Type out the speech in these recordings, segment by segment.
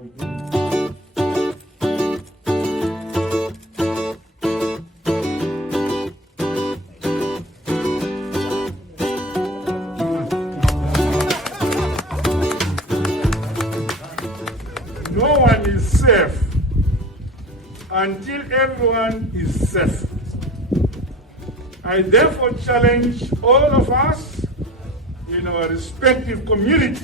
No one is safe until everyone is safe. I therefore challenge all of us in our respective communities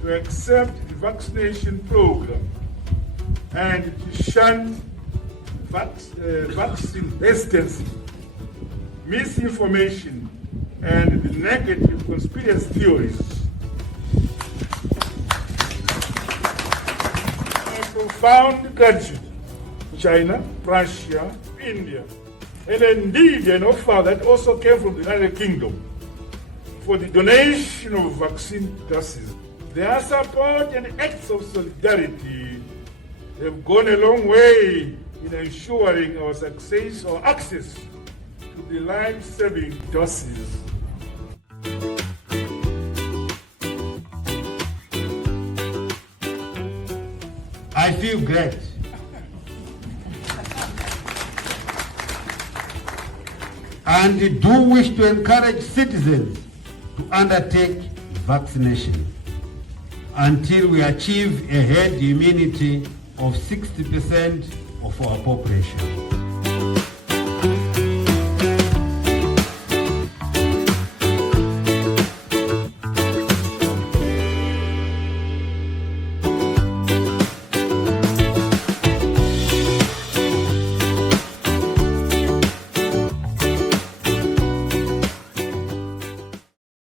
to accept the vaccination program and to shun vaccine hesitancy, misinformation, and the negative conspiracy theories. Profound gratitude to China, Russia, India, and indeed an offer that also came from the United Kingdom for the donation of vaccine doses. Their support and acts of solidarity have gone a long way in ensuring our success or access to the life-saving doses. I feel great. And do wish to encourage citizens to undertake vaccination until we achieve a herd immunity of 60% of our population.